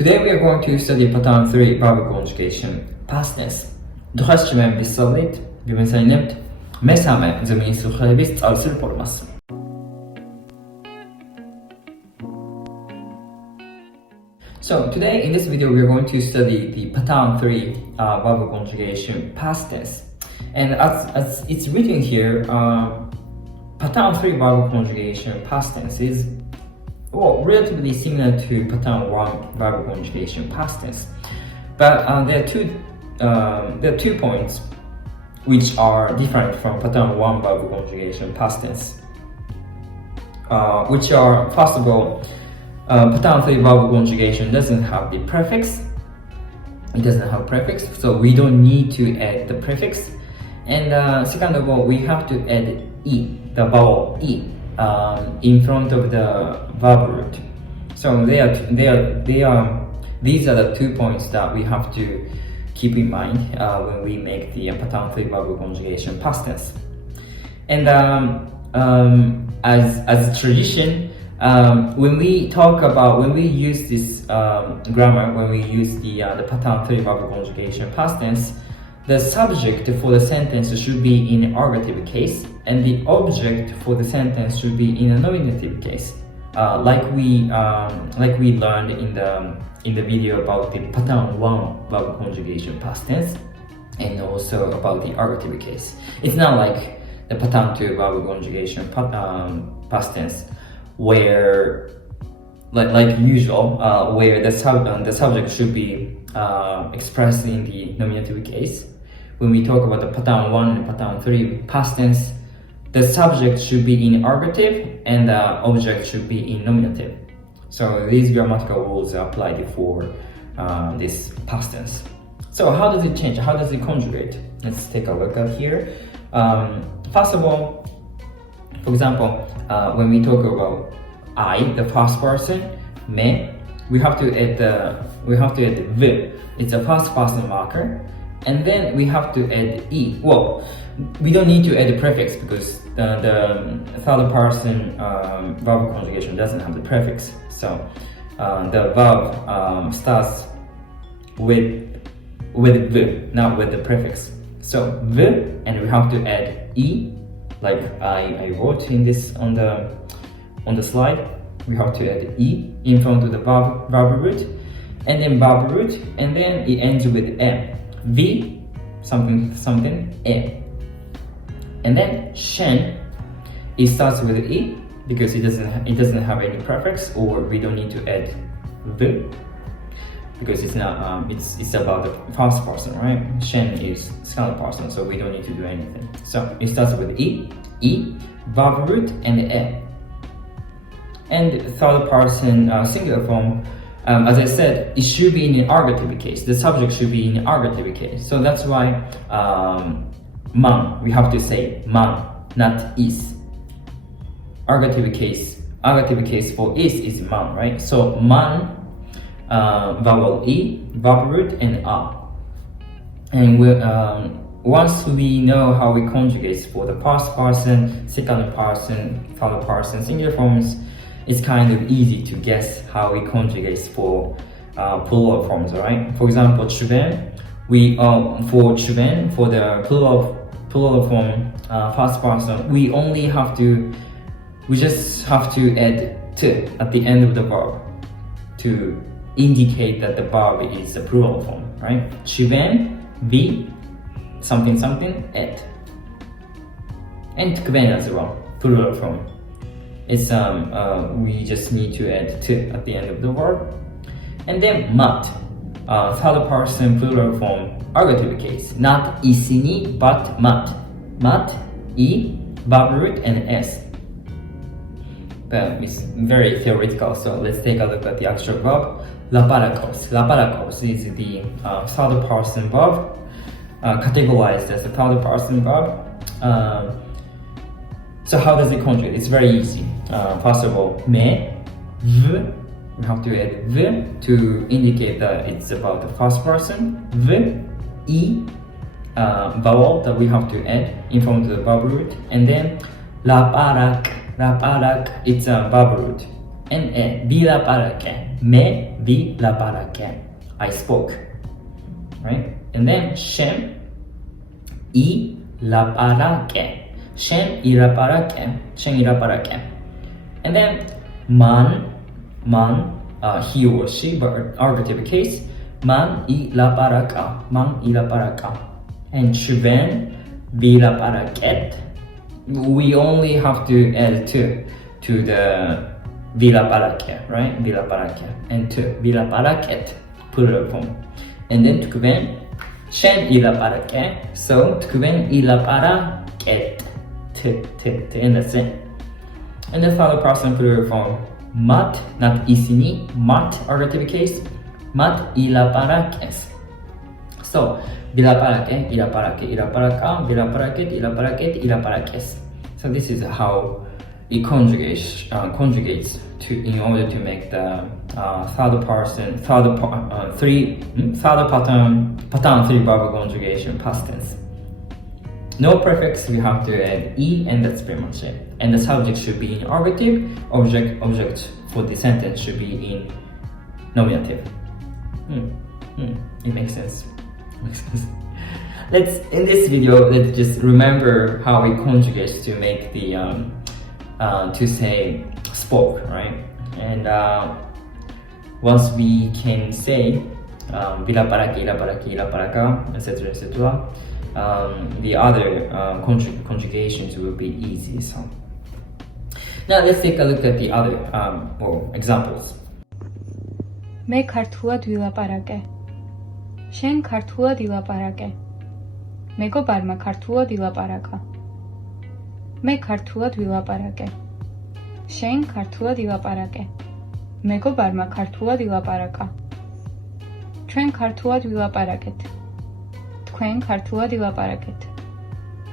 Today we are going to study pattern 3 verb conjugation, past tense. დღეს ჩვენ ვისწავლით, ვიმეცაინებთ მესამე ზმნის უხლების წარსულ ფორმას. So today in this video we are going to study the pattern 3 verb conjugation, past tense. And as it's written here, pattern 3 verb conjugation, past tense is relatively similar to pattern 1 verb conjugation, past tense. But there are two points which are different from pattern 1 verb conjugation, past tense. Which are, first of all, pattern 3 verb conjugation doesn't have the prefix. It doesn't have prefix, so we don't need to add the prefix. And second of all, we have to add e, the vowel e, in front of the verb root. So these are the 2 points that we have to keep in mind when we make the pattern 3 verb conjugation, past tense. And as tradition, when we use this grammar, when we use the pattern 3 verb conjugation, past tense, the subject for the sentence should be in ergative case, and the object for the sentence should be in a nominative case, like we learned in the video about the pattern 1 verb conjugation, past tense, and also about the ergative case. It's not like the pattern 2 verb conjugation, past tense, where like usual, where the subject should be expressed in the nominative case. When we talk about the pattern 1 and pattern 3 past tense, the subject should be in ergative and the object should be in nominative. So these grammatical rules are applied for this past tense. So how does it change? How does it conjugate? Let's take a look at here. First of all, for example, when we talk about I, the first person, me, we have to add v. It's a first person marker, and then we have to add e. Well, we don't need to add the prefix because the third person verb conjugation doesn't have the prefix. So the verb starts with v, not with the prefix. So v, and we have to add e, like I wrote in this on the slide. We have to add e in front of the verb root, and then verb root, and then it ends with m. V, something something, e. And then shen, it starts with e because it doesn't have any prefix, or we don't need to add v because it's not it's about the first person, right? Shen is second person, so we don't need to do anything. So it starts with e, verb root, and e. And third person singular form, as I said, it should be in an ergative case. The subject should be in an ergative case. So that's why man, we have to say man, not is. Ergative case for is man, right? So man, vowel e, verb root, and a. And once we know how we conjugate for the first person, second person, third person singular forms, it's kind of easy to guess how we conjugate for plural forms, right? For example, 주변, for the plural form, first person, we just have to add t at the end of the verb to indicate that the verb is a plural form, right? 주변, be, something something, at. And tkben as well, plural form. It's we just need to add t at the end of the verb. And then mat, third person plural form, ergative case, not isini but mat. Mat, e, verb root, and s. But it's very theoretical, so let's take a look at the actual verb. Laparakos. Laparakos is the third person verb, categorized as a third person verb. So how does it conjugate? It's very easy. First of all, me, v, we have to add v to indicate that it's about the first person. V, e, vowel that we have to add in front of the verb root, and then laparak, it's a verb root, and e, bilaparake, me vilaparaque. I spoke. Right? And then shen ilaparaque. Shen ilaparaque. Shen ilaparaque. And then man, he or she, but argative case, man ilaparaca. And chuven vilaparaquet. We only have to add to the vilaparaque, right? Vilaparaque and to vilaparaquet, plural form. And then tukven shen ilaparaque. So tukven ilaparaquet, and that's it. And the third person plural form, mat, not isini, mat, argative case, mat ilaparaques. So vilaparaque, ilaparaca, vilaparaquet, ilaparaques. So this is how it conjugates in order to make the third pattern 3 verb conjugation past tense. No prefix, we have to add e, and that's pretty much it. And the subject should be in argative. Object for the sentence should be in nominative. It makes sense. In this video, let's just remember how we conjugate to make the to say spoke, right? And once we can say vilaparaque, ilaparaca, etc., the other conjugations will be easy. So now let's take a look at the other examples. მე ქართულად ვილაპარაკე. შენ ქართულად ილაპარაკე. მეგობარმა ქართულად ილაპარაკა. მე ქართულად ვილაპარაკე. შენ ქართულად ილაპარაკე. მეგობარმა ქართულად ილაპარაკა. ჩვენ ქართულად ვილაპარაკეთ. თქვენ ქართულად ილაპარაკეთ.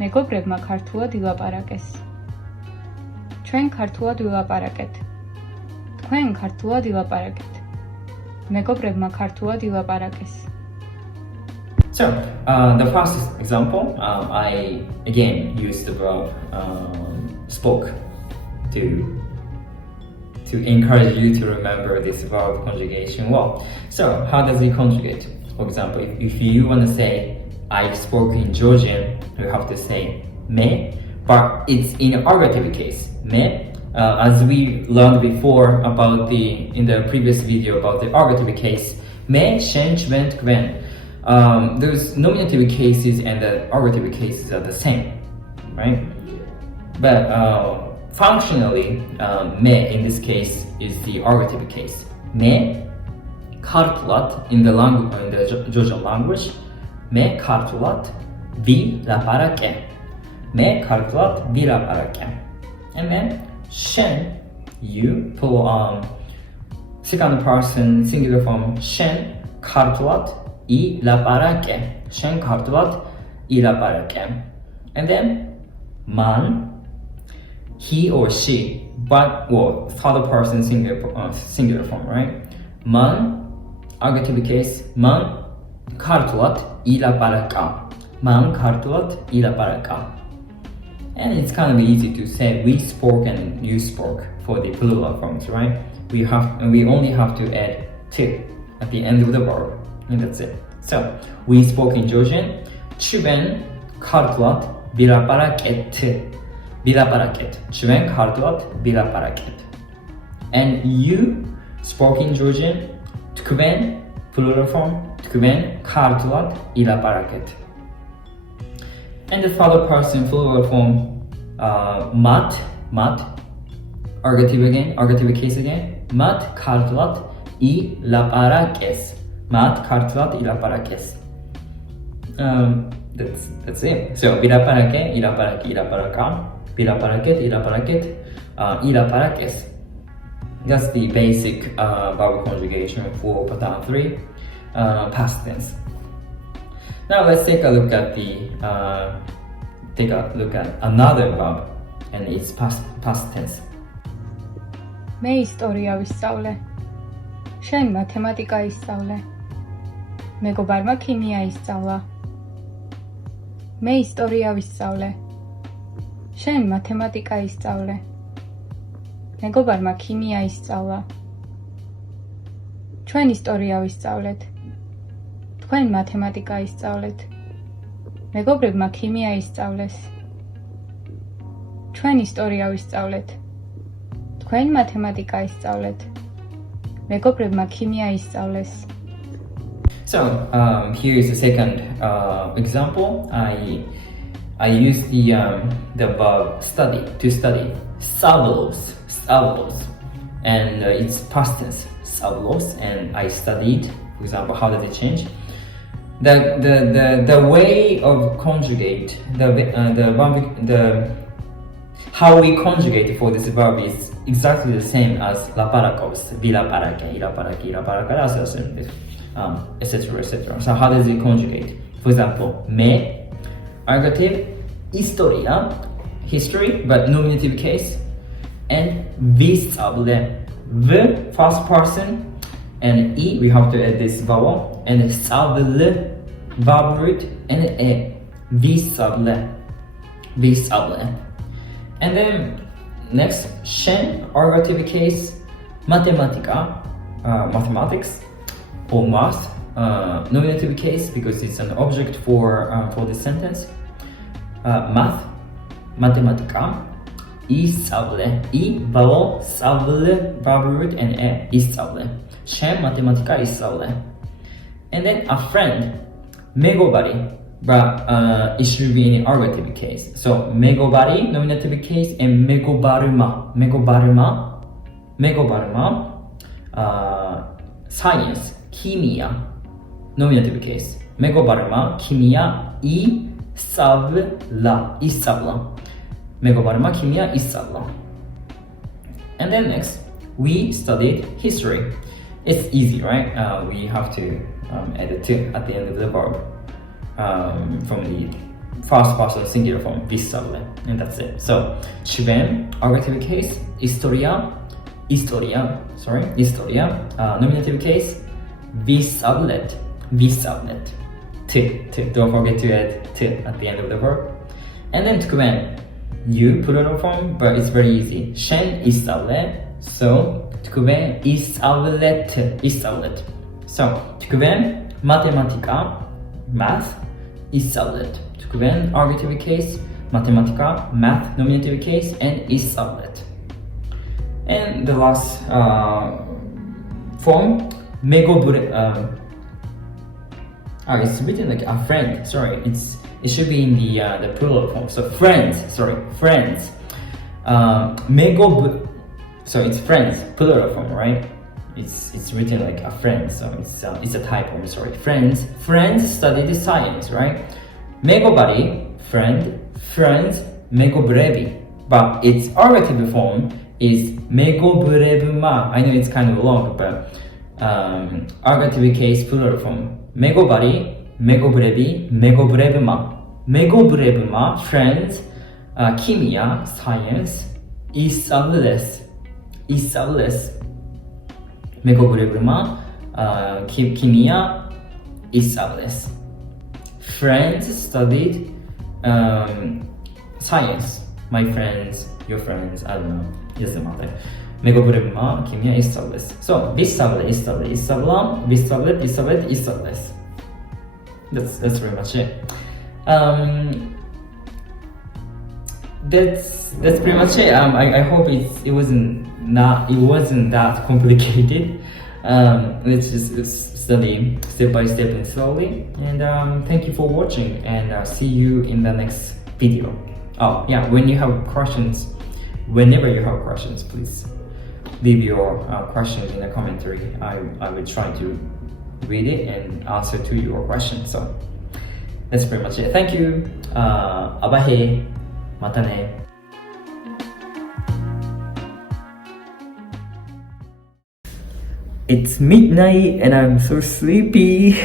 მეგობრებმა ქართულად ილაპარაკეს. ჩვენ ქართულად ვილაპარაკეთ. თქვენ ქართულად ილაპარაკეთ. მეგობრებმა ქართულად ილაპარაკეს. So, the first example, I again used the verb spoke to encourage you to remember this verb conjugation well. So, how does it conjugate? For example, if you want to say I spoke in Georgian, you have to say me, but it's in argative case. Me, as we learned before in the previous video about the argative case, me, shen, chven, kven. Those nominative cases and the argative cases are the same, right? But functionally, me in this case is the argative case. Me kartulat in the Georgian language. Me kartulat vilaparaque. Me kartulat vilaparaque. And then shen, you pull second person singular form shen kartulat ilaparaque. Shen kartulat ilaparaque. And then man, he or she, but third person singular form, right? Man, argative case, man kartulat ilaparaqa. Man kartulat ilaparaqa. And it's kind of easy to say we spoke and you spoke for the plural forms, right? We only have to add to at the end of the verb, and that's it. So we spoke in Georgian. 주변 kartulat vilaparaquet. 주변 kartulat vilaparaquet. And you spoke in Georgian. Tukven, plural form. Tukven kartulat ilaparaquet. And the third person plural form, mat, argative case again. Mat kartulat ilaparaques. Mat kartulat ilaparaques. That's it. So vilaparaque, ilaparaca, vilaparaquet, ilaparaques. That's the basic verb conjugation for pattern 3, past tense. Now let's take a look at another verb, and it's past tense. მე ისტორია ვისწავლე. შენ მათემატიკა ისწავლე. მეგობარმა ქიმია ისწავლა. მე ისტორია ვისწავლე. შენ მათემატიკა ისწავლე. მეგობარმა ქიმია ისწავლა. ჩვენ ისტორია ვისწავლეთ. თქვენ მათემატიკა ისწავლეთ. მეგობრებმა ქიმია ისწავლეს. ჩვენ ისტორია ვისწავლეთ. თქვენ მათემატიკა ისწავლეთ. მეგობრებმა ქიმია ისწავლეს. So here is the second example. I use the verb study to study. Stavlos, and it's past tense. Stavlos, and I studied. For example, how does it change? The way of conjugate how we conjugate for this verb is exactly the same as laparacos, vilaparake, ilaparake, ilaparacas, etc., etc. So how does it conjugate? For example, me, argative, historia, history, but nominative case, and visable, v, first person, and e, we have to add this vowel, and sable, verb root, and e, visable. And then next, shen, argative case, mathematica, mathematics, or math, nominative case because it's an object for this sentence. Math, mathematica, isable, e, vowel, sable, verb root, and e, isable. Shen, mathematica, isable. And then a friend, megobari, but it should be in argative case. So megobari, nominative case, and megobaruma, science, kimia, nominative case. Megobaruma, kimia, isabla. Megobaruma, kimia, isabla. And then next, we studied history. It's easy, right? We have to add a to at the end of the verb from the first person singular form, visable, and that's it. So, Shiben, argative case, historia, nominative case, visablet, t, don't forget to add t at the end of the verb. And then tukuen, you plural form, but it's very easy. Shen isable, so tukuen isablet. So tukuen mathematica, math, isablet. Tukuen argative case, mathematica, math, nominative case, and isablet. And the last form, it's written like a friend. Sorry, it should be in the plural form. So friends. So it's friends, plural form, right? It's written like a friend, so it's a typo. I'm sorry. Friends studied science, right? Megobari, friend, friends, megobrevi, but its argative form is megobrebuma. I know it's kind of long, but argative case plural form. Megobari, megobrevi, megobrebuma, friends, kimia, science, isables. Megobrebuma, kimia, isables. Friends studied science. My friends, your friends, I don't know. It doesn't matter. Megobrebuma, kimia, isables. So visable, isables. That's pretty much it. That's pretty much it. I hope it wasn't that complicated. Let's just study step by step and slowly. And thank you for watching, and see you in the next video. Oh yeah, whenever you have questions, please leave your questions in the commentary. I will try to read it and answer to your questions. So that's pretty much it. Thank you. Abahe. Matane. It's midnight and I'm so sleepy.